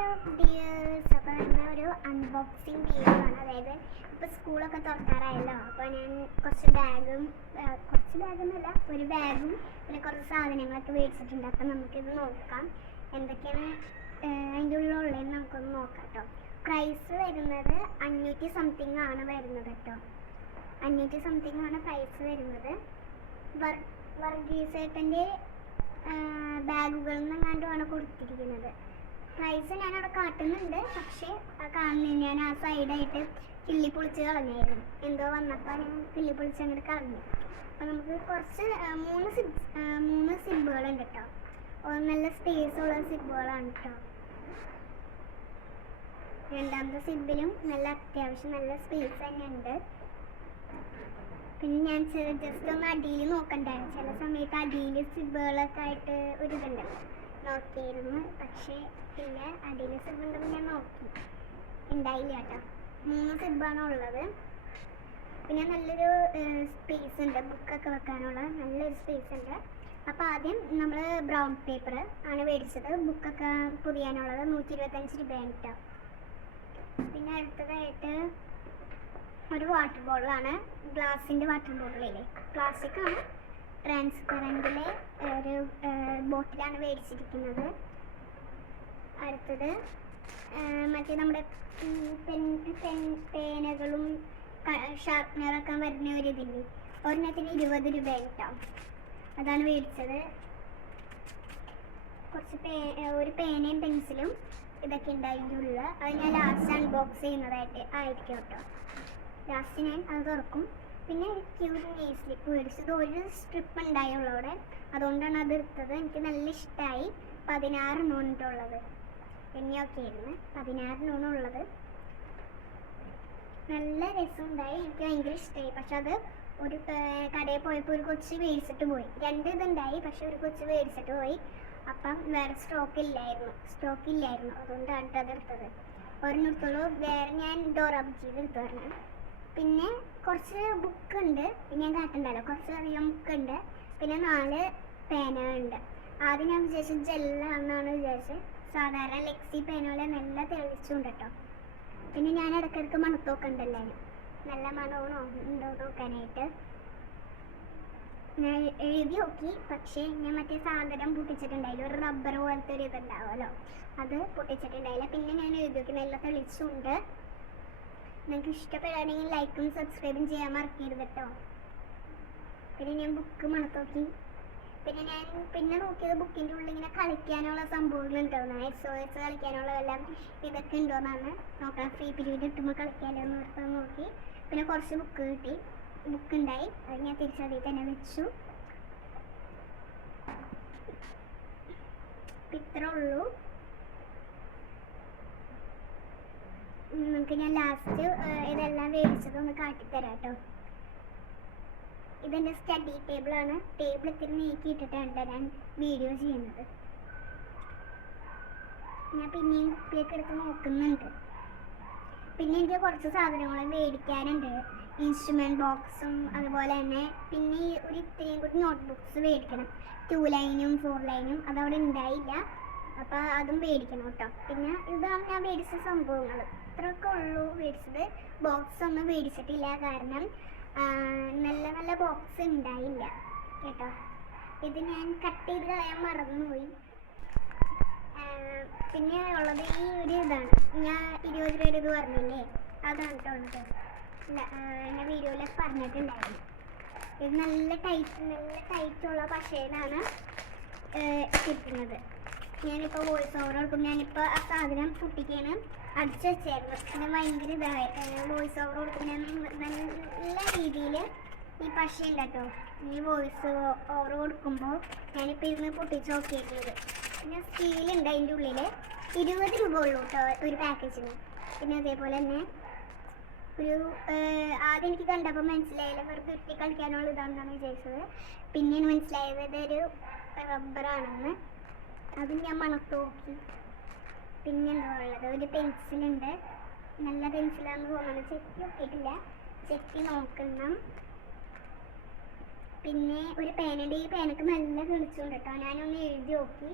Hello dears, അപ്പോൾ നമ്മൾ ഒരു അൺബോക്സിങ് വീഡിയോ ആണ്. അതായത് ഇപ്പോൾ സ്കൂളൊക്കെ തുറക്കാറായല്ലോ. അപ്പോൾ ഞാൻ കുറച്ച് ബാഗൊന്നുമല്ല, ഒരു ബാഗും പിന്നെ കുറച്ച് സാധനങ്ങളൊക്കെ മേടിച്ചിട്ടുണ്ട്. അപ്പം നമുക്കിത് നോക്കാം എന്തൊക്കെയാണ് അതിൻ്റെ ഉള്ളിലുള്ളതെന്ന് നമുക്കൊന്ന് നോക്കാം കേട്ടോ. പ്രൈസ് വരുന്നത് 500 സംതിങ് ആണ് വരുന്നത് കേട്ടോ. 500 സംതിങ് ആണ് പ്രൈസ് വരുന്നത്. വർഗീസേട്ടൻ്റെ ബാഗുകളിൽ നിന്നെങ്ങാണ്ടുമാണ് കൊടുത്തിരിക്കുന്നത്. പ്രൈസ് ഞാനവിടെ കാട്ടുന്നുണ്ട്, പക്ഷേ കാണുന്നില്ല. ഞാൻ ആ സൈഡായിട്ട് കിള്ളിപ്പൊളിച്ച് കളഞ്ഞായിരുന്നു. എന്തോ വന്നപ്പോൾ ഞാൻ കിള്ളിപ്പൊളിച്ച് അങ്ങോട്ട് കളഞ്ഞു. അപ്പോൾ നമുക്ക് കുറച്ച് മൂന്ന് സിബുകളുണ്ട് കേട്ടോ. നല്ല സ്പേസുള്ള സിബുകളാണ് കേട്ടോ. രണ്ടാമത്തെ സിബിലും നല്ല അത്യാവശ്യം നല്ല സ്പേസ് തന്നെ ഉണ്ട്. പിന്നെ ഞാൻ ജസ്റ്റ് ഒന്ന് അടിയിൽ നോക്കണ്ടായിരുന്നു. ചില സമയത്ത് അടിയിൽ സിബുകളൊക്കെ ആയിട്ട് ഒരിതുണ്ടല്ലോ, നോക്കിയിരുന്നു. പക്ഷേ പിന്നെ അടിയിൽ സിബ് ഉണ്ടെന്ന് ഞാൻ നോക്കി, ഉണ്ടായില്ല കേട്ടോ. 3 സിബാണ് ഉള്ളത്. പിന്നെ നല്ലൊരു സ്പേസ് ഉണ്ട്, ബുക്കൊക്കെ വെക്കാനുള്ള നല്ലൊരു സ്പേസ് ഉണ്ട്. അപ്പോൾ ആദ്യം നമ്മൾ ബ്രൗൺ പേപ്പർ ആണ് മേടിച്ചത്. ബുക്കൊക്കെ പൊതിയാനുള്ളത് 125 രൂപയാണ് കേട്ടോ. പിന്നെ അടുത്തതായിട്ട് ഒരു വാട്ടർ ബോട്ടിലാണ്, ഗ്ലാസിൻ്റെ വാട്ടർ ബോട്ടിലില്ലേ, പ്ലാസ്റ്റിക് ആണ്, ട്രാൻസ്പെറൻറ്റിലെ ഒരു ബോട്ടിലാണ് മേടിച്ചിരിക്കുന്നത്. അടുത്തത് മറ്റേ നമ്മുടെ പേനകളും ഷാർപ്പ്നറൊക്കെ വരുന്ന ഒരു ഇതില്ലേ, ഒരെണ്ണത്തിന് 20 രൂപ കേട്ടോ. അതാണ് മേടിച്ചത്. കുറച്ച് ഒരു പേനയും പെൻസിലും ഇതൊക്കെ ഉണ്ട് അതിൻ്റെ ഉള്ളിൽ. അത് ഞാൻ ലാസ്റ്റ് അൺബോക്സ് ആയിരിക്കും കേട്ടോ. ലാസ്റ്റ് ഞാൻ അത് തുറക്കും. പിന്നെ ക്യൂട്ട് നെയിൽ സ്ലിപ്പ് മേടിച്ചത്, ഒരു സ്ട്രിപ്പ് ഉണ്ടായുള്ളൂ അവിടെ, അതുകൊണ്ടാണ് അത് എടുത്തത്. എനിക്ക് നല്ല ഇഷ്ടമായി. 16 എണ്ണമുള്ളത്, എണ്ണയൊക്കെ ആയിരുന്നു 16 ഉള്ളത്. നല്ല രസമുണ്ടായി, എനിക്ക് ഭയങ്കര ഇഷ്ടമായി. പക്ഷെ അത് ഒരു കടയിൽ പോയപ്പോൾ ഒരു കൊച്ച് മേടിച്ചിട്ട് പോയി. 2 ഇതുണ്ടായി, പക്ഷെ ഒരു കൊച്ച് മേടിച്ചിട്ട് പോയി. അപ്പം വേറെ സ്റ്റോക്ക് ഇല്ലായിരുന്നു, അതുകൊണ്ടാണ് അത് എടുത്തത്. ഒരെണ്ണെടുത്തുള്ളൂ. വേറെ ഞാൻ ഡോറാബുജിയിൽ എടുത്തു പറഞ്ഞു. പിന്നെ കുറച്ച് ബുക്കുണ്ട്, പിന്നെ ഞാൻ കാട്ടുണ്ടല്ലോ, കുറച്ചധികം ബുക്കുണ്ട്. പിന്നെ 4 പേനകളുണ്ട്. ആദ്യം ഞാൻ വിചാരിച്ചത് ജെല്ലാണെന്നാണ് വിചാരിച്ചത്. സാധാരണ ലെക്സി പേന പോലെ നല്ല തെളിച്ചുണ്ട് കേട്ടോ. പിന്നെ ഞാൻ ഇടയ്ക്കിടയ്ക്ക് മണത്തോക്കണ്ടല്ലോ, നല്ല മണമാണോ ഉണ്ടോ നോക്കാനായിട്ട് ഞാൻ എഴുതി നോക്കി. പക്ഷേ ഞാൻ മറ്റേ സാധനം പൊട്ടിച്ചിട്ടുണ്ടായില്ല, ഒരു റബ്ബർ പോലത്തെ ഒരു ഇതുണ്ടാവുമല്ലോ, അത് പൊട്ടിച്ചിട്ടുണ്ടായില്ല. പിന്നെ ഞാൻ എഴുതി നോക്കി, നല്ല തെളിച്ചുണ്ട്. നിങ്ങൾക്ക് ഇഷ്ടപ്പെടുകയാണെങ്കിൽ ലൈക്കും സബ്സ്ക്രൈബും ചെയ്യാൻ മറക്കരുത് കേട്ടോ. പിന്നെ ഞാൻ ബുക്ക് മണത്തോക്കി. പിന്നെ നോക്കിയത് ബുക്കിൻ്റെ ഉള്ളിൽ ഇങ്ങനെ കളിക്കാനുള്ള സംഭവങ്ങളുണ്ടോയെന്ന്, SOS കളിക്കാനുള്ളതെല്ലാം ഇതൊക്കെ ഉണ്ടോയെന്നാണ് നോക്കാം. ഫ്രീ പീരീഡ് കിട്ടുമ്പോൾ കളിക്കാമല്ലോ എന്ന് ഓർത്ത് നോക്കി. പിന്നെ കുറച്ച് ബുക്ക് ഉണ്ടായി, അത് ഞാൻ തിരിച്ചതിൽ തന്നെ വെച്ചു. ഇത്രേ ഉള്ളൂ. നമുക്ക് ഞാൻ ലാസ്റ്റ് ഇതെല്ലാം മേടിച്ചതൊന്ന് കാട്ടിത്തരാം കേട്ടോ. ഇതെൻ്റെ സ്റ്റഡി ടേബിളാണ്. ടേബിൾ ഇത്തിരി നീക്കിയിട്ടിട്ടാണ് ഞാൻ വീഡിയോ ചെയ്യുന്നത്. ഞാൻ പിന്നെയും കുപ്പിയൊക്കെ എടുത്ത് നോക്കുന്നുണ്ട്. പിന്നെ എനിക്ക് കുറച്ച് സാധനങ്ങൾ മേടിക്കാനുണ്ട്, ഇൻസ്ട്രുമെൻറ്റ് ബോക്സും അതുപോലെ തന്നെ. പിന്നെ ഒരു ഇത്രയും കൂടി നോട്ട്ബുക്സ് മേടിക്കണം, 2 ലൈനും 4 ലൈനും. അതവിടെ ഉണ്ടായില്ല, അപ്പോൾ അതും മേടിക്കണം കേട്ടോ. പിന്നെ ഇതാണ് ഞാൻ മേടിച്ച സംഭവങ്ങൾ. ഇത്രയൊക്കെ ഉള്ളൂ മേടിച്ചത്. ബോക്സ് ഒന്നും മേടിച്ചിട്ടില്ല, കാരണം നല്ല ബോക്സ് ഉണ്ടായില്ല കേട്ടോ. ഇത് ഞാൻ കട്ട് ചെയ്ത് കളയാൻ മറന്നുപോയി. പിന്നെ ഉള്ളത് ഈ ഒരു ഇതാണ്, ഞാൻ 20 രൂപ ഇത് പറഞ്ഞില്ലേ, അതാണ് കേട്ടോ ഉള്ളത്. ഞാൻ വീഡിയോയിലൊക്കെ പറഞ്ഞിട്ടുണ്ടായിരുന്നു. ഇത് നല്ല ടൈറ്റുള്ള പശയിലാണ് കിട്ടുന്നത്. ഞാനിപ്പോൾ വോയിസ് ഓവർ കൊടുക്കും. ഞാനിപ്പോൾ ആ സാധനം പൊട്ടിക്കാണ് അടിച്ചു വെച്ചായിരുന്നു. പിന്നെ ഭയങ്കര ഇതായി വോയിസ് ഓവർ കൊടുക്കും. ഞാൻ നല്ല രീതിയിൽ ഈ പശ ഉണ്ട് കേട്ടോ. ഈ വോയിസ് ഓവർ കൊടുക്കുമ്പോൾ ഞാനിപ്പോൾ ഇരുന്ന് പൊട്ടിച്ച് നോക്കിയിരുന്നത്. പിന്നെ സ്റ്റീലുണ്ട് അതിൻ്റെ ഉള്ളിൽ. 20 രൂപ ഉള്ളൂ കേട്ടോ ഒരു പാക്കേജിന്. പിന്നെ അതേപോലെ തന്നെ ആദ്യം എനിക്ക് കണ്ടപ്പോൾ മനസ്സിലായില്ല, വെറുതെ ഉരുട്ടി കളിക്കാനുള്ള ഇതാണെന്നാണ് വിചാരിച്ചത്. പിന്നെയാണ് മനസ്സിലായത് ഇതൊരു റബ്ബറാണെന്ന്. അത് ഞാൻ മണത്ത് നോക്കി. പിന്നെ എന്താ ഉള്ളത്, ഒരു പെൻസിലുണ്ട്, നല്ല പെൻസിലാണെന്ന് തോന്നുന്നത്. ചെത്തി നോക്കിയിട്ടില്ല, ചെത്തി നോക്കണം. പിന്നെ ഒരു പേനുണ്ട്, ഈ പേനക്ക് നല്ല തെളിച്ചുണ്ട് കേട്ടോ. ഞാനൊന്ന് എഴുതി നോക്കി,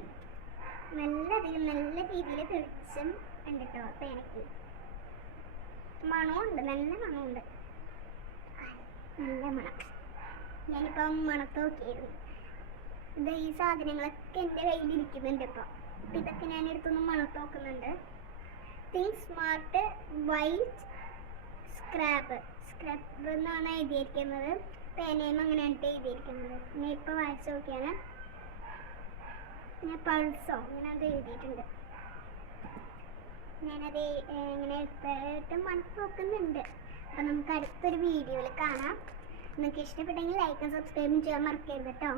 നല്ല രീതിയിൽ തെളിച്ചം ഉണ്ട് കേട്ടോ പേനയ്ക്ക്. മണമുണ്ട്, നല്ല മണമുണ്ട്, നല്ല മണം. ഞാനിപ്പം മണത്ത് നോക്കിയായിരുന്നു. ഇത് ഈ സാധനങ്ങളൊക്കെ എൻ്റെ കയ്യിൽ ഇരിക്കുന്നുണ്ട് ഇപ്പോൾ. ഇതൊക്കെ ഞാൻ എടുത്തൊന്ന് മണത്ത് നോക്കുന്നുണ്ട്. തിങ്ക് സ്മാർട്ട് വൈറ്റ് സ്ക്രാബ് എന്നാണ് എഴുതിയിരിക്കുന്നത്. പേനയും അങ്ങനെയാണ് എഴുതിയിരിക്കുന്നത്. ഞാൻ ഇപ്പോൾ വായിച്ചു നോക്കിയാണ്. ഞാൻ പൾസോ ഇങ്ങനെ അത് എഴുതിയിട്ടുണ്ട്. ഞാനത് ഇങ്ങനെ എടുത്തിട്ട് മണത്ത് നോക്കുന്നുണ്ട്. അപ്പം നമുക്ക് അടുത്തൊരു വീഡിയോയിൽ കാണാം. നിങ്ങൾക്ക് ഇഷ്ടപ്പെട്ടെങ്കിൽ ലൈക്കും സബ്സ്ക്രൈബും ചെയ്യാൻ മറക്കരുത് കേട്ടോ.